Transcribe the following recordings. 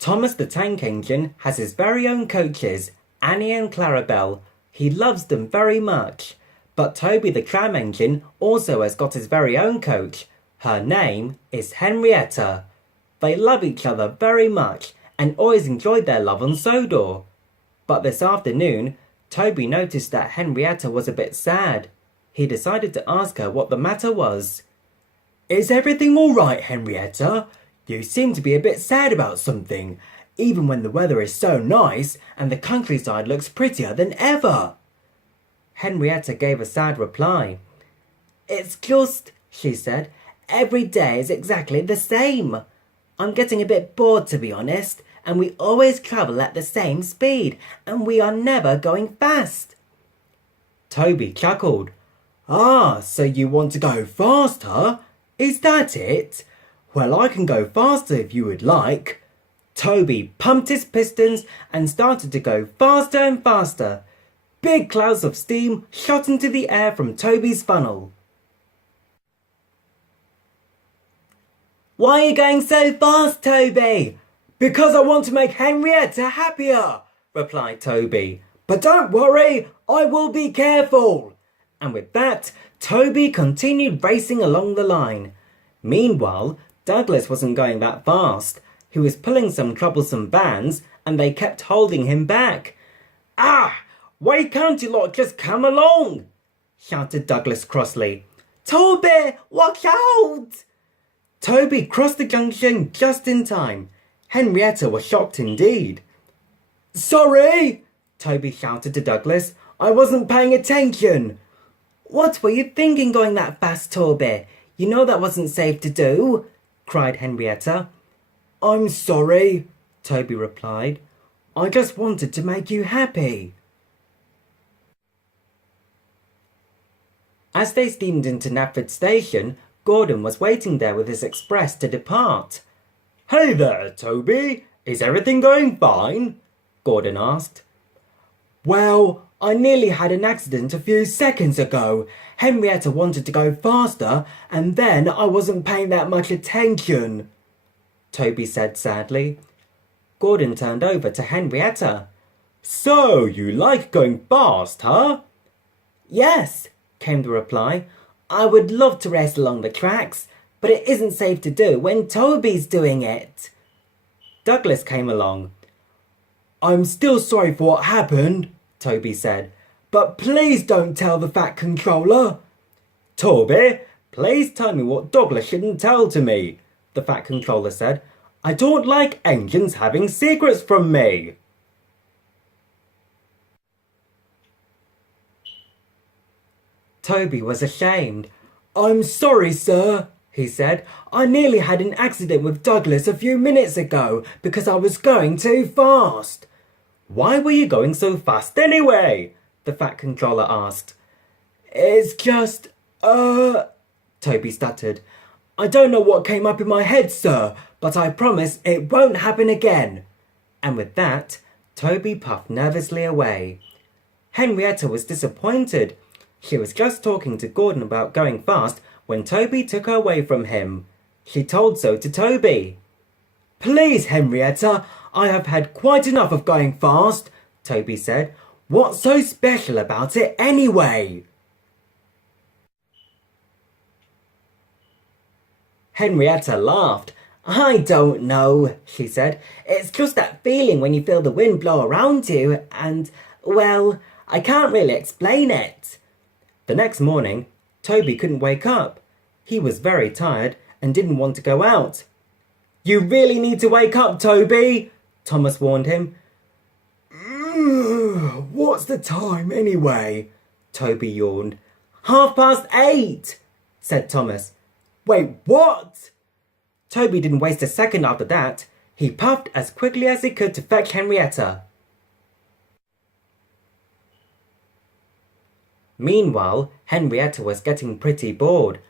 Thomas the Tank Engine has his very own coaches, Annie and Clarabelle. He loves them very much. But Toby the Tram Engine also has got his very own coach. Her name is Henrietta. They love each other very much and always enjoyed their love on Sodor. But this afternoon, Toby noticed that Henrietta was a bit sad. He decided to ask her what the matter was. "Is everything all right, Henrietta? You seem to be a bit sad about something, even when the weather is so nice and the countryside looks prettier than ever." Henrietta gave a sad reply. "It's just," she said, "every day is exactly the same. I'm getting a bit bored, to be honest, and we always travel at the same speed, and we are never going fast." Toby chuckled. "Ah, so you want to go faster? Is that it? Well, I can go faster if you would like." Toby pumped his pistons and started to go faster and faster. Big clouds of steam shot into the air from Toby's funnel. "Why are you going so fast, Toby?" "Because I want to make Henrietta happier," replied Toby. "But don't worry, I will be careful." And with that, Toby continued racing along the line. Meanwhile, Douglas wasn't going that fast. He was pulling some troublesome bands, and they kept holding him back. "Ah! Why can't you lot just come along?" shouted Douglas crossly. "Toby, watch out!" Toby crossed the junction just in time. Henrietta was shocked indeed. "Sorry!" Toby shouted to Douglas. "I wasn't paying attention." "What were you thinking going that fast, Toby? You know that wasn't safe to do," cried Henrietta. "I'm sorry," Toby replied. "I just wanted to make you happy." As they steamed into Knapford Station, Gordon was waiting there with his express to depart. "Hey there, Toby. Is everything going fine?" Gordon asked. "Well, I nearly had an accident a few seconds ago. Henrietta wanted to go faster, and then I wasn't paying that much attention," Toby said sadly. Gordon turned over to Henrietta. "So, you like going fast, huh?" "Yes," came the reply. "I would love to race along the tracks, but it isn't safe to do when Toby's doing it." Douglas came along. "I'm still sorry for what happened," Toby said, "but please don't tell the Fat Controller." "Toby, please tell me what Douglas shouldn't tell to me," the Fat Controller said. "I don't like engines having secrets from me." Toby was ashamed. "I'm sorry, sir," he said. "I nearly had an accident with Douglas a few minutes ago because I was going too fast." "Why were you going so fast anyway?" the Fat Controller asked. "It's just, Toby stuttered. "I don't know what came up in my head, sir, but I promise it won't happen again." And with that, Toby puffed nervously away. Henrietta was disappointed. She was just talking to Gordon about going fast when Toby took her away from him. She told so to Toby. "Please, Henrietta, I have had quite enough of going fast," Toby said. "What's so special about it anyway?" Henrietta laughed. "I don't know," she said. "It's just that feeling when you feel the wind blow around you, and, well, I can't really explain it." The next morning, Toby couldn't wake up. He was very tired and didn't want to go out. "You really need to wake up, Toby," Thomas warned him. "What's the time anyway?" Toby yawned. "8:30, said Thomas. "Wait, what?" Toby didn't waste a second after that. He puffed as quickly as he could to fetch Henrietta. Meanwhile, Henrietta was getting pretty bored.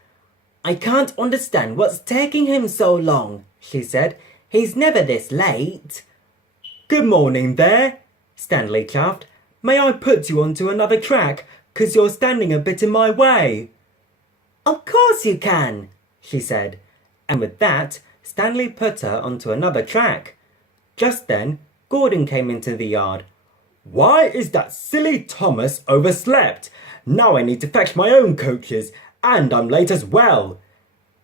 "I can't understand what's taking him so long," she said. "He's never this late." "Good morning there," Stanley chaffed. "May I put you onto another track, 'cause you're standing a bit in my way?" "Of course you can," she said. And with that, Stanley put her onto another track. Just then, Gordon came into the yard. "Why is that silly Thomas overslept? Now I need to fetch my own coaches, and I'm late as well.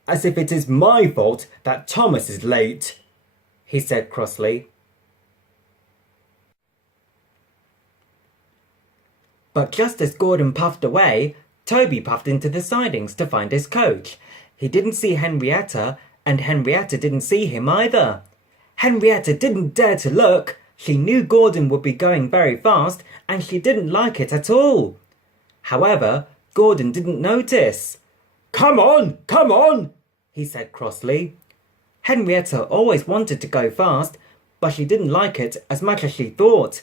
As if it is my fault that Thomas is late," he said crossly. But just as Gordon puffed away, Toby puffed into the sidings to find his coach. He didn't see Henrietta, and Henrietta didn't see him either. Henrietta didn't dare to look. She knew Gordon would be going very fast, and she didn't like it at all. However, Gordon didn't notice. Come on, he said crossly. Henrietta always wanted to go fast, but she didn't like it as much as she thought.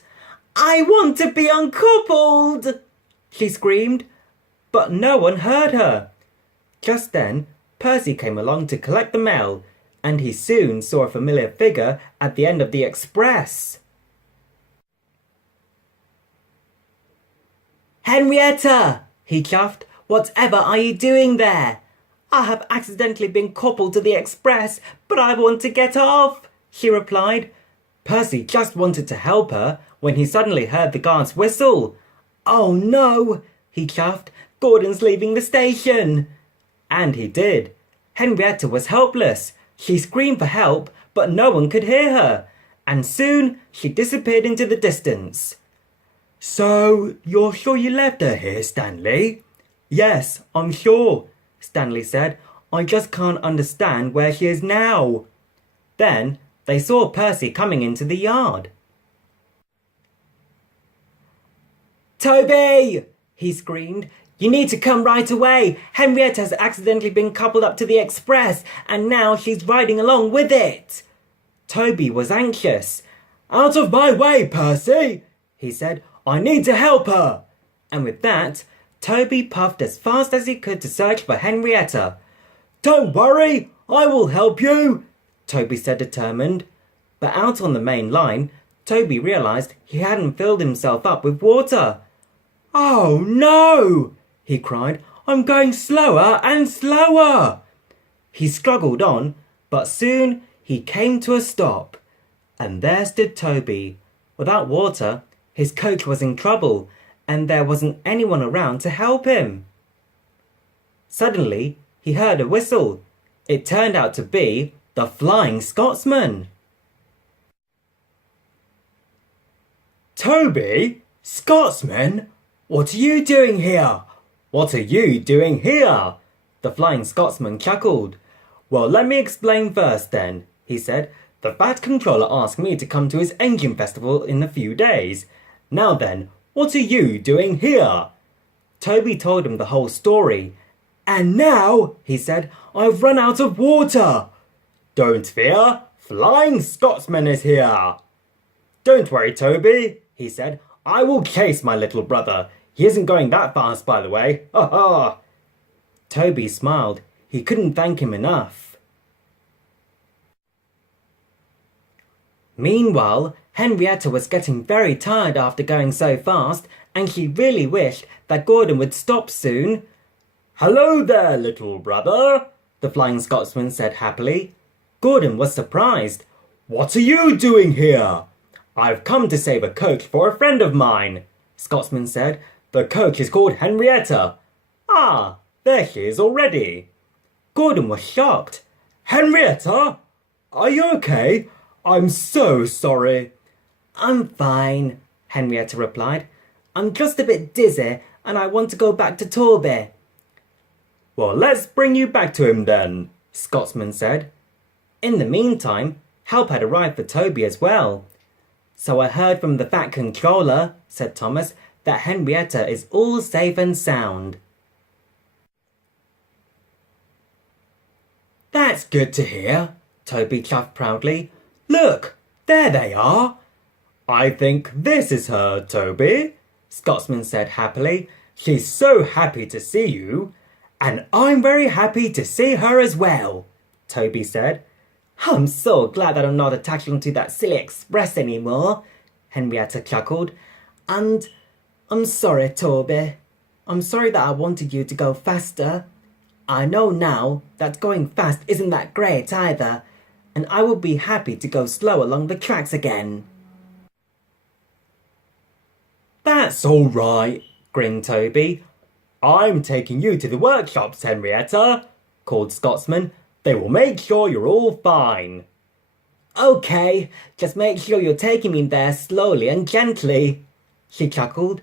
"I want to be uncoupled," she screamed, but no one heard her. Just then, Percy came along to collect the mail, and he soon saw a familiar figure at the end of the express. "Henrietta," he chuffed, "whatever are you doing there?" "I have accidentally been coupled to the express, but I want to get off," she replied. Percy just wanted to help her when he suddenly heard the guard's whistle. "Oh no," he chuffed, "Gordon's leaving the station." And he did. Henrietta was helpless. She screamed for help, but no one could hear her, and soon she disappeared into the distance. "So, you're sure you left her here, Stanley?" "Yes, I'm sure," Stanley said. "I just can't understand where she is now." Then they saw Percy coming into the yard. "Toby!" he screamed. "You need to come right away. Henrietta has accidentally been coupled up to the express, and now she's riding along with it." Toby was anxious. "Out of my way, Percy," he said. "I need to help her." And with that, Toby puffed as fast as he could to search for Henrietta. "Don't worry, I will help you," Toby said, determined. But out on the main line, Toby realised he hadn't filled himself up with water. "Oh no!" he cried. "I'm going slower and slower." He struggled on, but soon he came to a stop. And there stood Toby. Without water, his coach was in trouble, and there wasn't anyone around to help him. Suddenly, he heard a whistle. It turned out to be the Flying Scotsman. "Toby? Scotsman? What are you doing here?" "What are you doing here?" The Flying Scotsman chuckled. "Well, let me explain first then," he said. "The Fat Controller asked me to come to his engine festival in a few days. Now then, what are you doing here?" Toby told him the whole story. "And now," he said, "I've run out of water." "Don't fear, Flying Scotsman is here." "Don't worry, Toby," he said. "I will chase my little brother. He isn't going that fast, by the way. Ha ha." Toby smiled. He couldn't thank him enough. Meanwhile, Henrietta was getting very tired after going so fast, and she really wished that Gordon would stop soon. "Hello there, little brother," the Flying Scotsman said happily. Gordon was surprised. "What are you doing here?" "I've come to save a coach for a friend of mine," Scotsman said. "The coach is called Henrietta." "Ah, there she is already." Gordon was shocked. "Henrietta? Are you okay? I'm so sorry." "I'm fine," Henrietta replied. "I'm just a bit dizzy and I want to go back to Toby." "Well, let's bring you back to him then," Scotsman said. In the meantime, help had arrived for Toby as well. "So I heard from the Fat Controller," said Thomas, "that Henrietta is all safe and sound." "That's good to hear," Toby chuffed proudly. "Look, there they are." "I think this is her, Toby," Scotsman said happily. "She's so happy to see you." "And I'm very happy to see her as well," Toby said. "I'm so glad that I'm not attached to that silly express anymore," Henrietta chuckled. "And I'm sorry, Toby. I'm sorry that I wanted you to go faster. I know now that going fast isn't that great either, and I will be happy to go slow along the tracks again." "That's all right," grinned Toby. "I'm taking you to the workshops, Henrietta," called Scotsman. "They will make sure you're all fine." "Okay, just make sure you're taking me there slowly and gently," she chuckled.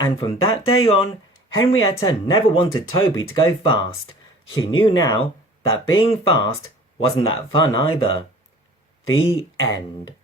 And from that day on, Henrietta never wanted Toby to go fast. She knew now that being fast wasn't that fun either. The end.